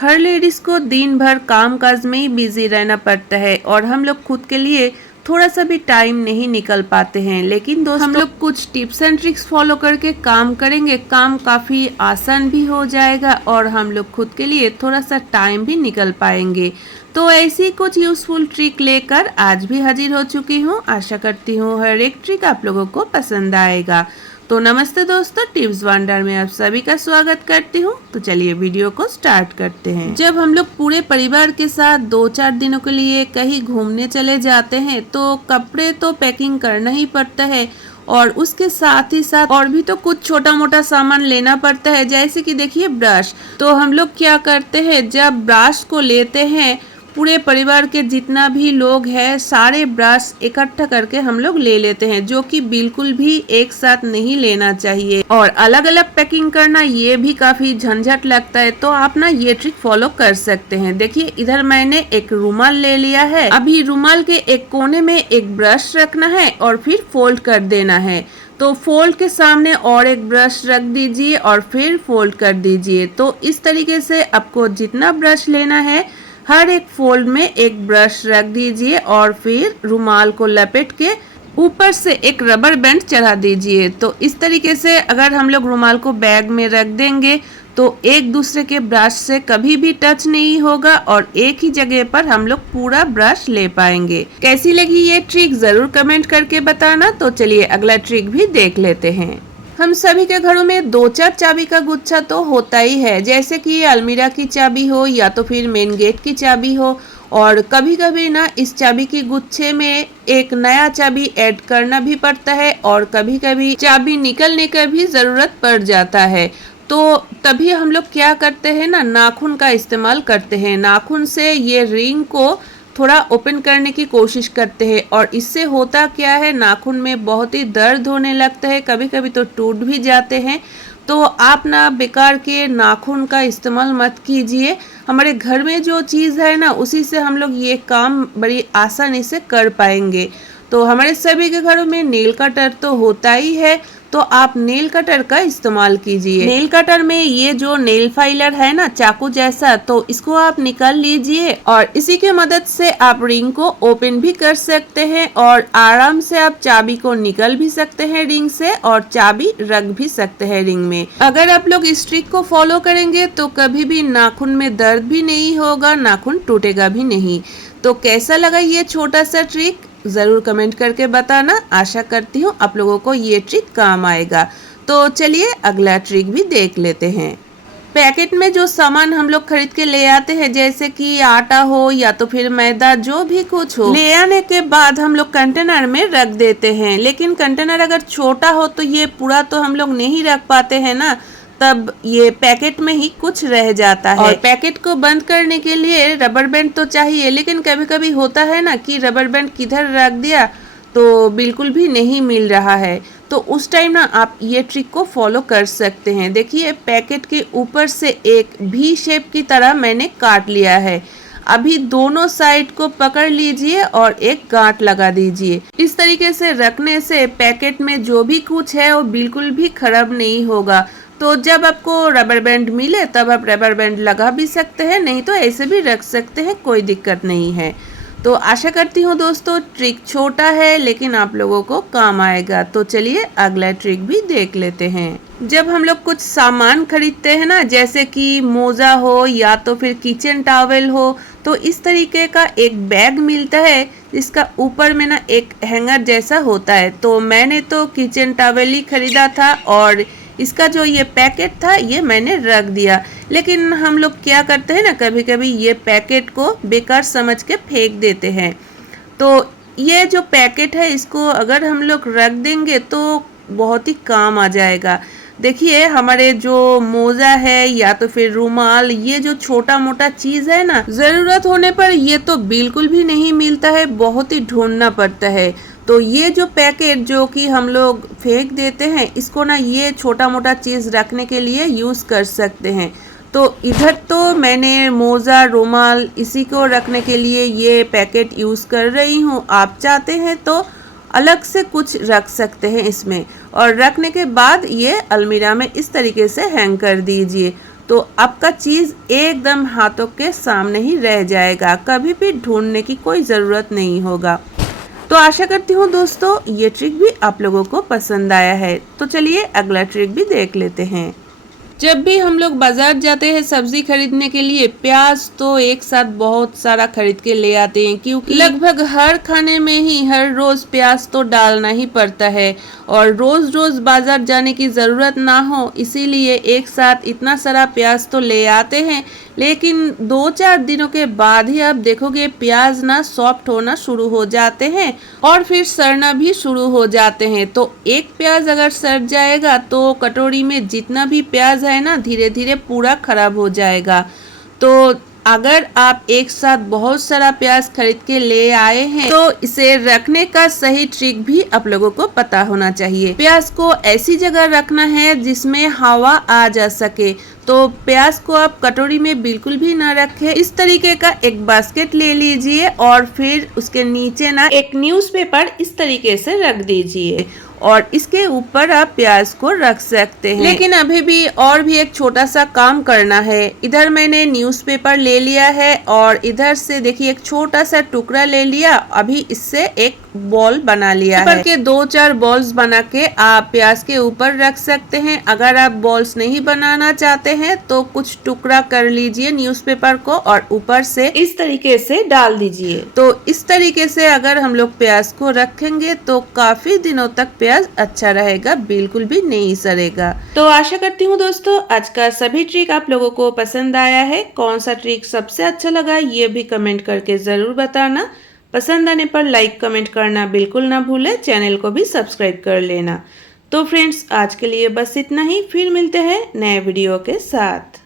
हर ladies को दिन भर काम काज में ही बिजी रहना पड़ता है और हम लोग खुद के लिए थोड़ा सा भी टाइम नहीं निकल पाते हैं। लेकिन दोस्तों हम लोग कुछ टिप्स एंड ट्रिक्स फॉलो करके काम करेंगे, काम काफ़ी आसान भी हो जाएगा और हम लोग खुद के लिए थोड़ा सा टाइम भी निकल पाएंगे। तो ऐसी कुछ यूजफुल ट्रिक लेकर आज भी हाजिर हो चुकी हूँ। आशा करती हूँ हर एक ट्रिक आप लोगों को पसंद आएगा। तो नमस्ते दोस्तों, टिप्स वंडर में आप सभी का स्वागत करती हूँ। तो चलिए वीडियो को स्टार्ट करते हैं। जब हम लोग पूरे परिवार के साथ 2-4 दिनों के लिए कहीं घूमने चले जाते हैं तो कपड़े तो पैकिंग करना ही पड़ता है और उसके साथ ही साथ और भी तो कुछ छोटा मोटा सामान लेना पड़ता है, जैसे कि देखिए ब्रश। तो हम लोग क्या करते हैं, जब ब्रश को लेते हैं पूरे परिवार के जितना भी लोग हैं सारे ब्रश इकट्ठा करके हम लोग ले लेते हैं, जो कि बिल्कुल भी एक साथ नहीं लेना चाहिए और अलग अलग पैकिंग करना ये भी काफी झंझट लगता है। तो आप ना ये ट्रिक फॉलो कर सकते हैं। देखिए इधर मैंने एक रुमाल ले लिया है। अभी रुमाल के एक कोने में एक ब्रश रखना है और फिर फोल्ड कर देना है। तो फोल्ड के सामने और एक ब्रश रख दीजिए और फिर फोल्ड कर दीजिए। तो इस तरीके से आपको जितना ब्रश लेना है हर एक फोल्ड में एक ब्रश रख दीजिए और फिर रुमाल को लपेट के ऊपर से एक रबर बैंड चढ़ा दीजिए। तो इस तरीके से अगर हम लोग रुमाल को बैग में रख देंगे तो एक दूसरे के ब्रश से कभी भी टच नहीं होगा और एक ही जगह पर हम लोग पूरा ब्रश ले पाएंगे। कैसी लगी ये ट्रिक जरूर कमेंट करके बताना। तो चलिए अगला ट्रिक भी देख लेते हैं। हम सभी के घरों में 2-4 चाबी का गुच्छा तो होता ही है, जैसे कि अलमीरा की चाबी हो या तो फिर मेन गेट की चाबी हो। और कभी कभी ना इस चाबी की गुच्छे में एक नया चाबी ऐड करना भी पड़ता है और कभी कभी चाबी निकलने का भी ज़रूरत पड़ जाता है। तो तभी हम लोग क्या करते हैं ना, नाखून का इस्तेमाल करते हैं। नाखून से ये रिंग को थोड़ा ओपन करने की कोशिश करते हैं और इससे होता क्या है, नाखून में बहुत ही दर्द होने लगता है, कभी कभी तो टूट भी जाते हैं। तो आप ना बेकार के नाखून का इस्तेमाल मत कीजिए। हमारे घर में जो चीज़ है ना उसी से हम लोग ये काम बड़ी आसानी से कर पाएंगे। तो हमारे सभी के घरों में नेल कटर तो होता ही है, तो आप नेल कटर का इस्तेमाल कीजिए। नेल कटर में ये जो नेल फाइलर है ना चाकू जैसा, तो इसको आप निकाल लीजिए और इसी की मदद से आप रिंग को ओपन भी कर सकते हैं और आराम से आप चाबी को निकल भी सकते हैं रिंग से और चाबी रख भी सकते हैं रिंग में। अगर आप लोग इस ट्रिक को फॉलो करेंगे तो कभी भी नाखून में दर्द भी नहीं होगा, नाखून टूटेगा भी नहीं। तो कैसा लगा ये छोटा सा ट्रिक ज़रूर कमेंट करके बताना। आशा करती हूँ आप लोगों को ये ट्रिक काम आएगा। तो चलिए अगला ट्रिक भी देख लेते हैं। पैकेट में जो सामान हम लोग खरीद के ले आते हैं, जैसे कि आटा हो या तो फिर मैदा, जो भी कुछ हो, ले आने के बाद हम लोग कंटेनर में रख देते हैं। लेकिन कंटेनर अगर छोटा हो तो ये पूरा तो हम लोग नहीं रख पाते हैं ना, तब ये पैकेट में ही कुछ रह जाता है। और पैकेट को बंद करने के लिए रबर बैंड तो चाहिए, लेकिन कभी कभी होता है ना कि रबर बैंड किधर रख दिया तो बिल्कुल भी नहीं मिल रहा है। तो उस टाइम ना आप ये ट्रिक को फॉलो कर सकते हैं। देखिए पैकेट के ऊपर से एक भी शेप की तरह मैंने काट लिया है। अभी दोनों साइड को पकड़ लीजिए और एक गांठ लगा दीजिए। इस तरीके से रखने से पैकेट में जो भी कुछ है वो बिल्कुल भी खराब नहीं होगा। तो जब आपको रबर बैंड मिले तब आप रबर बैंड लगा भी सकते हैं, नहीं तो ऐसे भी रख सकते हैं, कोई दिक्कत नहीं है। तो आशा करती हूँ दोस्तों ट्रिक छोटा है लेकिन आप लोगों को काम आएगा। तो चलिए अगला ट्रिक भी देख लेते हैं। जब हम लोग कुछ सामान खरीदते हैं ना, जैसे कि मोजा हो या तो फिर किचन टॉवेल हो, तो इस तरीके का एक बैग मिलता है जिसका ऊपर में ना एक हैंगर जैसा होता है। तो मैंने तो किचन टॉवेल ही खरीदा था और इसका जो ये पैकेट था ये मैंने रख दिया। लेकिन हम लोग क्या करते हैं ना, कभी कभी ये पैकेट को बेकार समझ के फेंक देते हैं। तो ये जो पैकेट है इसको अगर हम लोग रख देंगे तो बहुत ही काम आ जाएगा। देखिए हमारे जो मोजा है या तो फिर रुमाल, ये जो छोटा मोटा चीज़ है ना, ज़रूरत होने पर ये तो बिल्कुल भी नहीं मिलता है, बहुत ही ढूंढना पड़ता है। तो ये जो पैकेट जो कि हम लोग फेंक देते हैं, इसको ना ये छोटा मोटा चीज़ रखने के लिए यूज़ कर सकते हैं। तो इधर तो मैंने मोज़ा रुमाल इसी को रखने के लिए ये पैकेट यूज़ कर रही हूँ। आप चाहते हैं तो अलग से कुछ रख सकते हैं इसमें, और रखने के बाद ये अलमीरा में इस तरीके से हैंग कर दीजिए। तो आपका चीज़ एकदम हाथों के सामने ही रह जाएगा, कभी भी ढूंढने की कोई ज़रूरत नहीं होगा। तो आशा करती हूँ दोस्तों ये ट्रिक भी आप लोगों को पसंद आया है। तो चलिए अगला ट्रिक भी देख लेते हैं। जब भी हम लोग बाजार जाते हैं सब्जी खरीदने के लिए, प्याज तो एक साथ बहुत सारा खरीद के ले आते हैं, क्योंकि लगभग हर खाने में ही हर रोज प्याज तो डालना ही पड़ता है और रोज रोज बाजार जाने की जरूरत ना हो, इसीलिए एक साथ इतना सारा प्याज तो ले आते हैं। लेकिन 2-4 दिनों के बाद ही आप देखोगे प्याज ना सॉफ्ट होना शुरू हो जाते हैं और फिर सड़ना भी शुरू हो जाते हैं। तो एक प्याज अगर सड़ जाएगा तो कटोरी में जितना भी प्याज है ना धीरे धीरे पूरा खराब हो जाएगा। तो अगर आप एक साथ बहुत सारा प्याज खरीद के ले आए हैं तो इसे रखने का सही ट्रिक भी आप लोगों को पता होना चाहिए। प्याज को ऐसी जगह रखना है जिसमें हवा आ जा सके। तो प्याज को आप कटोरी में बिल्कुल भी ना रखें। इस तरीके का एक बास्केट ले लीजिए और फिर उसके नीचे ना एक न्यूज़पेपर इस तरीके से रख दीजिए और इसके ऊपर आप प्याज को रख सकते हैं। लेकिन अभी भी और भी एक छोटा सा काम करना है। इधर मैंने न्यूज़पेपर ले लिया है और इधर से देखिए एक छोटा सा टुकड़ा ले लिया। अभी इससे एक बॉल बना लिया है के 2-4 बॉल्स बना के आप प्याज के ऊपर रख सकते हैं। अगर आप बॉल्स नहीं बनाना चाहते हैं तो कुछ टुकड़ा कर लीजिए न्यूज़पेपर को और ऊपर से इस तरीके से डाल दीजिए। तो इस तरीके से अगर हम लोग प्याज को रखेंगे तो काफी दिनों तक प्याज अच्छा रहेगा, बिल्कुल भी नहीं सड़ेगा। तो आशा करती हूँ दोस्तों आज का सभी ट्रिक आप लोगों को पसंद आया है। कौन सा ट्रिक सबसे अच्छा लगा ये भी कमेंट करके जरूर बताना। पसंद आने पर लाइक कमेंट करना बिल्कुल ना भूले, चैनल को भी सब्सक्राइब कर लेना। तो फ्रेंड्स आज के लिए बस इतना ही, फिर मिलते हैं नए वीडियो के साथ।